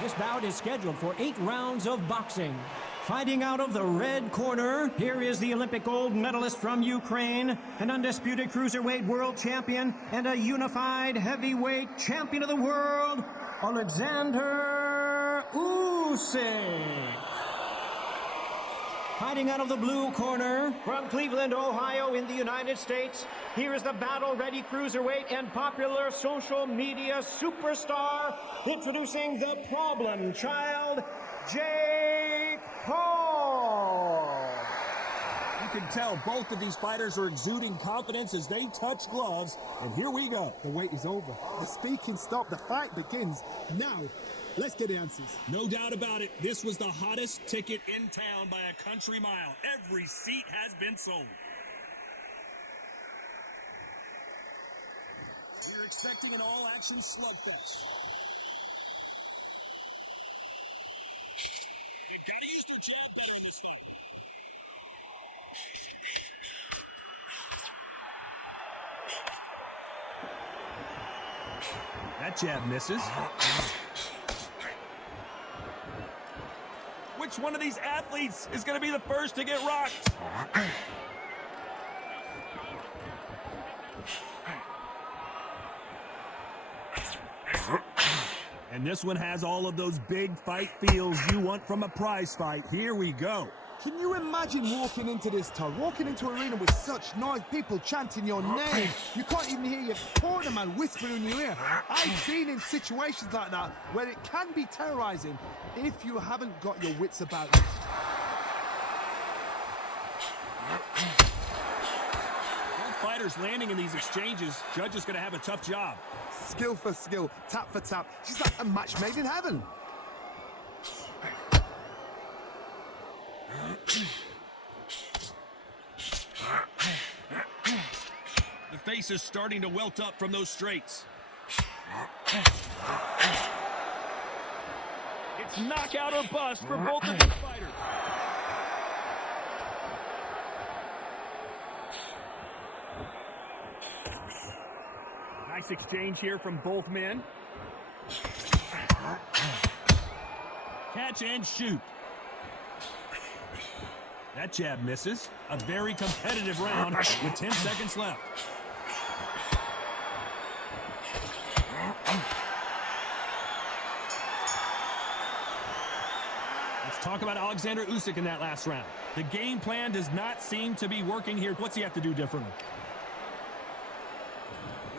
This bout is scheduled for 8 rounds of boxing. Fighting out of the red corner, here is the Olympic gold medalist from Ukraine, an undisputed cruiserweight world champion, and a unified heavyweight champion of the world, Oleksandr Usyk. Fighting out of the blue corner, from Cleveland, Ohio in the United States, here is the battle-ready cruiserweight and popular social media superstar, introducing the problem child, Jake Paul. You can tell both of these fighters are exuding confidence as they touch gloves, and here we go. The wait is over. The speaking stopped. The fight begins. Now, let's get the answers. No doubt about it, this was the hottest ticket in town by a country mile. Every seat has been sold. We're expecting an all-action slugfest. They've got to use their jab better in this fight. That jab misses. Which one of these athletes is going to be the first to get rocked? And this one has all of those big fight feels you want from a prize fight. Here we go. Can you imagine walking into this, Todd? Walking into an arena with such noise, people chanting your name. You can't even hear your corner man whispering in your ear. I've seen in situations like that where it can be terrorizing if you haven't got your wits about you. Both fighters landing in these exchanges. Judge is going to have a tough job. Skill for skill, tap for tap. She's like a match made in heaven. The face is starting to welt up from those straights. It's knockout or bust for both of these fighters. Nice exchange here from both men. Catch and shoot. That jab misses. A very competitive round with 10 seconds left. Let's talk about Oleksandr Usyk in that last round. The game plan does not seem to be working here. What's he have to do differently?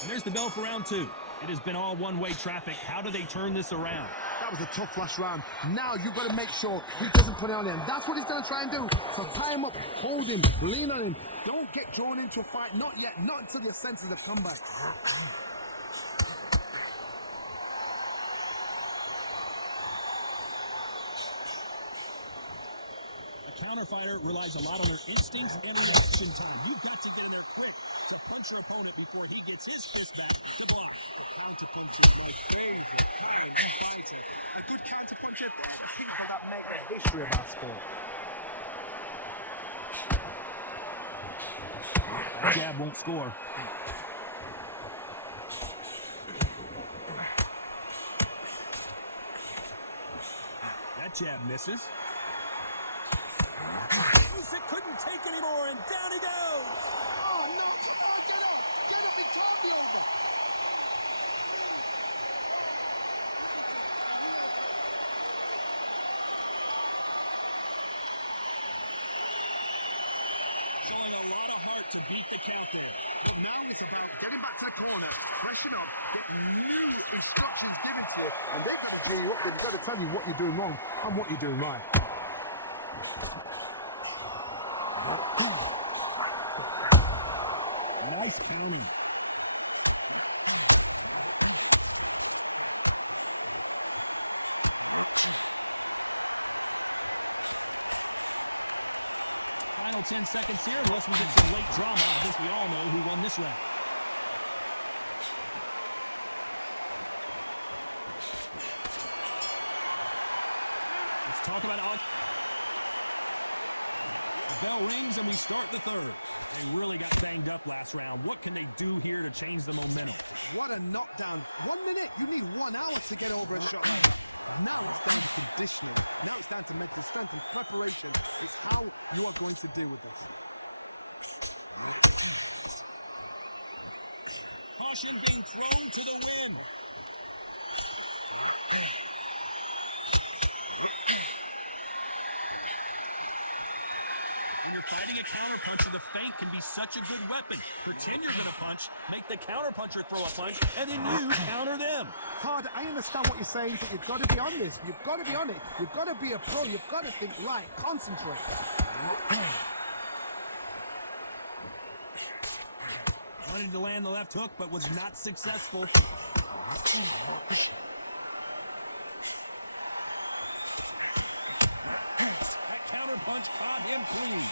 And there's the bell for round 2. It has been all one-way traffic. How do they turn this around? That was a tough last round. Now you've got to make sure he doesn't put it on him. That's what he's going to try and do. So tie him up, hold him, lean on him. Don't get drawn into a fight. Not yet. Not until your senses have come back. A counter-fighter relies a lot on their instincts and reaction time. You've got to get in there quick to punch your opponent before he gets his fist back to block. Counter-punching is my favorite kind of fighter. A good counter-puncher, they're the people that make the history of our sport. That jab won't score. That jab misses. Usyk couldn't take anymore, and down he goes. Oh, no. Oh, get it. It's totally over. Showing a lot of heart to beat the count there. But now it's about getting back to the corner, pressing up, get new instructions given to you, and they've got to do you up. They've got to tell you what you're doing wrong and what you're doing right. Nice counting. Final 10 seconds here. He won this one. Talk about what? Bell rings and we start the third. Really got banged up last round. What can they do here to change the momentum? What a knockdown. 1 minute, you need 1 hour to get over the job. Now situation is how you are going to deal with it. Caution being thrown to the wind. When you're fighting a counterpuncher, the feint can be such a good weapon. Pretend you're going to punch, make the counterpuncher throw a punch, and then you counter them. Todd, I understand what you're saying, but you've got to be on this. You've got to be on it. You've got to be a pro. You've got to think right. Concentrate. Wanted to land the left hook, but was not successful. That counter punch caught him clean.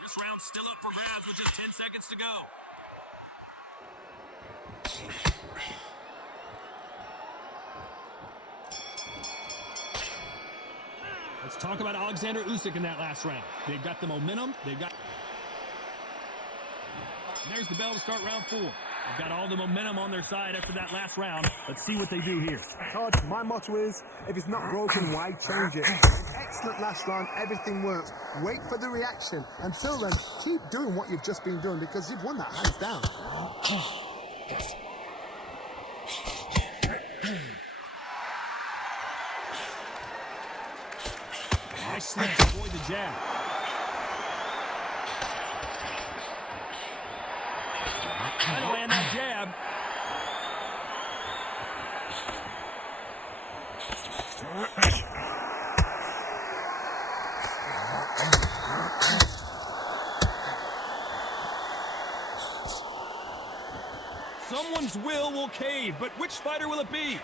This round's still up for grabs with just 10 seconds to go. Let's talk about Oleksandr Usyk in that last round. They've got the momentum. There's the bell to start round 4. They've got all the momentum on their side after that last round. Let's see what they do here. Todd, my motto is, if it's not broken, why change it? Excellent last round. Everything works. Wait for the reaction. Until then, keep doing what you've just been doing because you've won that hands down. Nice slip to avoid the jab. Trying to land that jab. Someone's will cave, but which fighter will it be?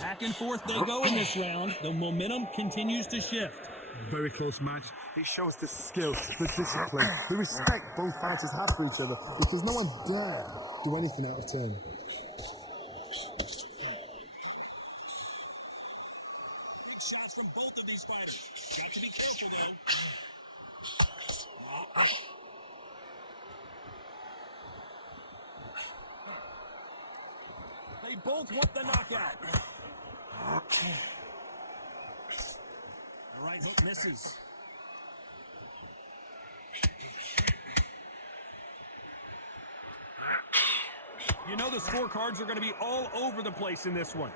Back and forth they go in this round. The momentum continues to shift. Very close match. It shows the skill, the discipline, the respect both fighters have for each other because no one dare do anything out of turn. Big shots from both of these fighters. Got to be careful though. They both want the knockout. The right hook misses. You know the scorecards are going to be all over the place in this one.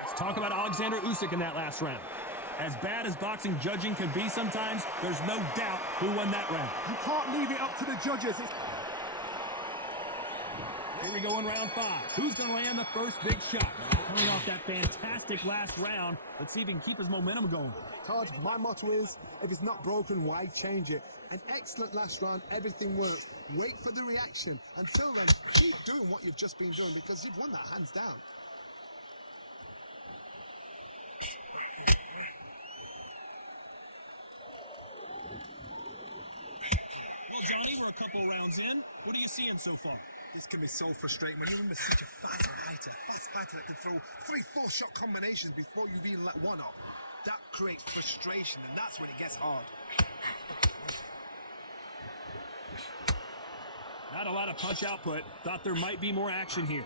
Let's talk about Oleksandr Usyk in that last round. As bad as boxing judging can be sometimes, there's no doubt who won that round. You can't leave it up to the judges. Here we go in round 5. Who's going to land the first big shot? Coming off that fantastic last round. Let's see if he can keep his momentum going. Todd, my motto is, if it's not broken, why change it? An excellent last round, everything works. Wait for the reaction. Until then, keep doing what you've just been doing because you've won that hands down. Well, Johnny, we're a couple rounds in. What are you seeing so far? This can be so frustrating when you're such a fast fighter that can throw 3-4 shot combinations before you've even let one off. That creates frustration, and that's when it gets hard. Not a lot of punch output. Thought there might be more action here.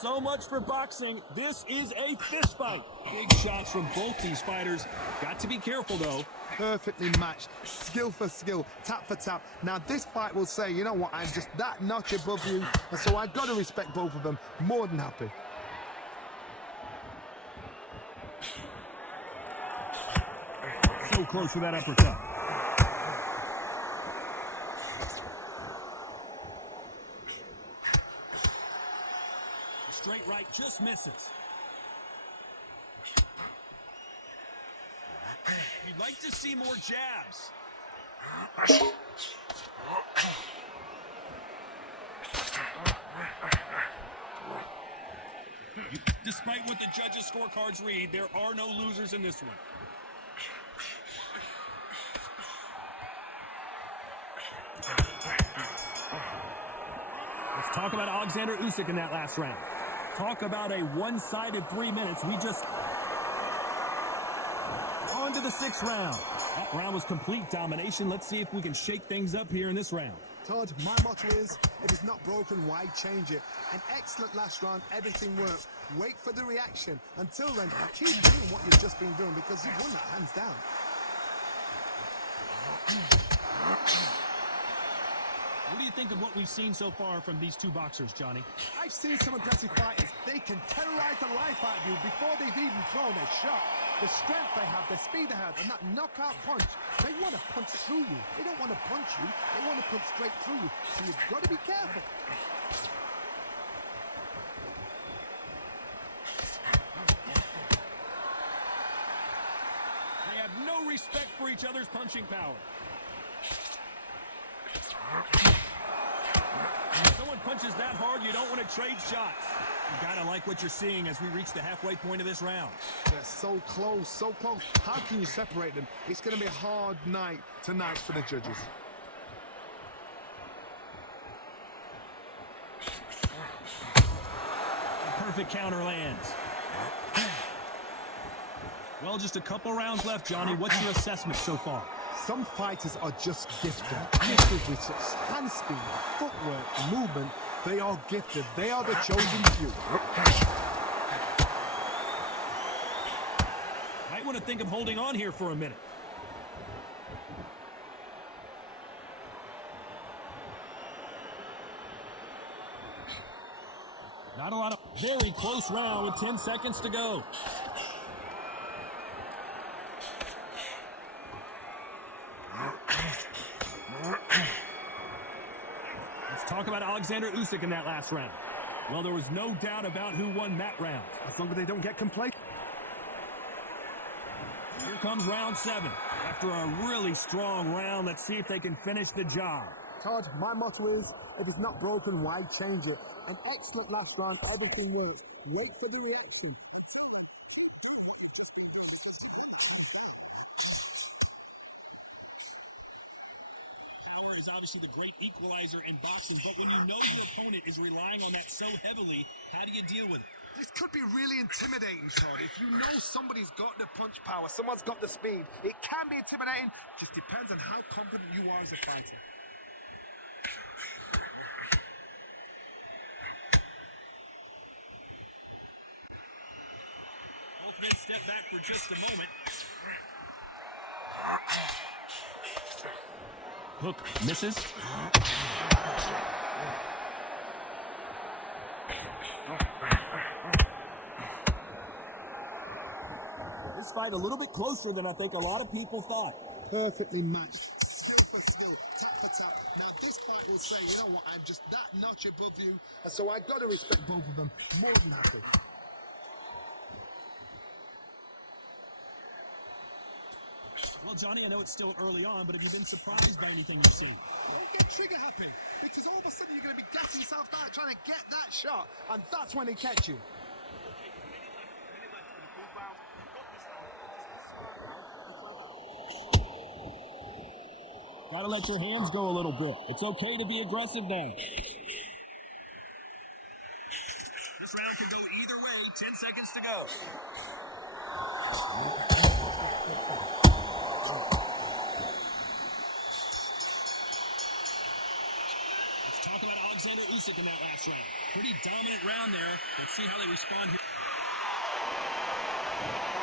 So much for boxing. This is a fist fight. Big shots from both these fighters. Got to be careful, though. Perfectly matched, skill for skill, tap for tap. Now this fight will say, you know what, I'm just that notch above you, and so I've got to respect both of them. More than happy. so close for that uppercut. Straight right just misses. You'd like to see more jabs. Despite what the judges' scorecards read, there are no losers in this one. Let's talk about Oleksandr Usyk in that last round. Talk about a one-sided 3 minutes. We just on to the 6th round. That round was complete domination. Let's see if we can shake things up here in this round. Todd, my motto is, if it's not broken, why change it? An excellent last round, everything works. Wait for the reaction. Until then, keep doing what you've just been doing because you've won that hands down. What do you think of what we've seen so far from these two boxers, Johnny? I've seen some aggressive fighters. They can terrorize the life out of you before they've even thrown a shot. The strength they have, the speed they have, and that knockout punch, they want to punch through you. They don't want to punch you, they want to punch straight through you. So you've got to be careful. They have no respect for each other's punching power. If someone punches that hard, you don't want to trade shots. You gotta like what you're seeing as we reach the halfway point of this round. They're so close, so close. How can you separate them? It's going to be a hard night tonight for the judges. A perfect counter lands. Well, just a couple rounds left, Johnny. What's your assessment so far? Some fighters are just gifted. Gifted with such hand speed, footwork, movement. They are gifted. They are the chosen few. Might want to think of holding on here for a minute. Not a lot of very close round with 10 seconds to go. Talk about Oleksandr Usyk in that last round. Well, there was no doubt about who won that round. As long as they don't get complacent. Here comes round 7. After a really strong round, let's see if they can finish the job. Todd, my motto is, if it's not broken, why change it? An excellent last round, everything works. Wait for the reaction. Is obviously the great equalizer in boxing, but when you know your opponent is relying on that so heavily, how do you deal with it? This could be really intimidating, Todd. If you know somebody's got the punch power, someone's got the speed, it can be intimidating. Just depends on how confident you are as a fighter. Both men step back for just a moment. Hook misses. This fight a little bit closer than I think a lot of people thought. Perfectly matched. Skill for skill, tap for tap. Now this fight will say, you know what, I'm just that notch above you. And so I got to respect both of them more than happy. Well, Johnny, I know it's still early on, but have you been surprised by anything you've seen? Don't get trigger happy, because all of a sudden you're going to be gassing yourself down trying to get that shot, and that's when they catch you. Gotta let your hands go a little bit. It's okay to be aggressive now. This round can go either way. 10 seconds to go. Let's talk about Oleksandr Usyk in that last round. Pretty dominant round there. Let's see how they respond here.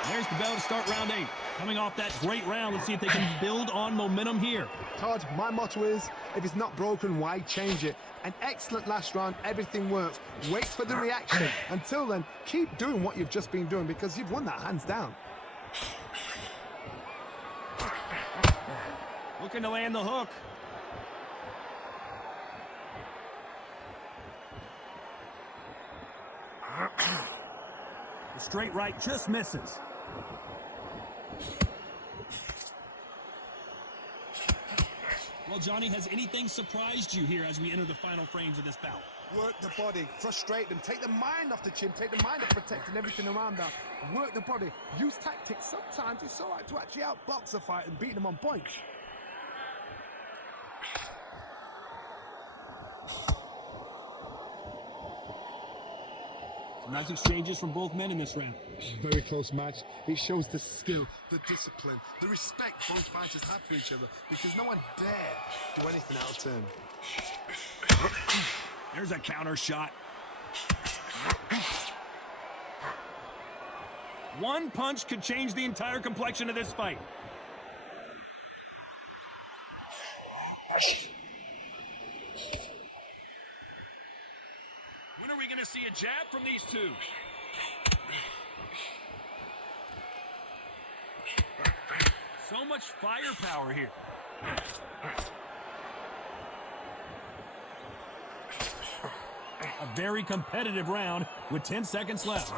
There's the bell to start round 8. Coming off that great round, let's see if they can build on momentum here. Todd, my motto is, if it's not broken, why change it? An excellent last round, everything works. Wait for the reaction. Until then, keep doing what you've just been doing because you've won that hands down. Looking to land the hook. The straight right just misses. Well, Johnny, has anything surprised you here as we enter the final frames of this bout? Work the body, frustrate them, take the mind off the chin, take the mind off protecting everything around that. Work the body, use tactics. Sometimes it's all right to actually outbox a fight and beat them on points. Some nice exchanges from both men in this round. Very close match. It shows the skill, the discipline, the respect both fighters have for each other, because no one dare do anything out of turn. There's a counter shot. One punch could change the entire complexion of this fight. When are we going to see a jab from these two? So much firepower here. A very competitive round with 10 seconds left.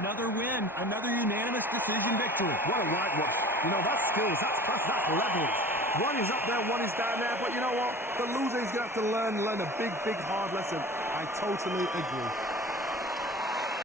Another win, another unanimous decision victory. What a whitewash. You know, that's skills, that's class, that's levels. One is up there, one is down there, but you know what? The loser is going to have to learn a big, hard lesson. I totally agree.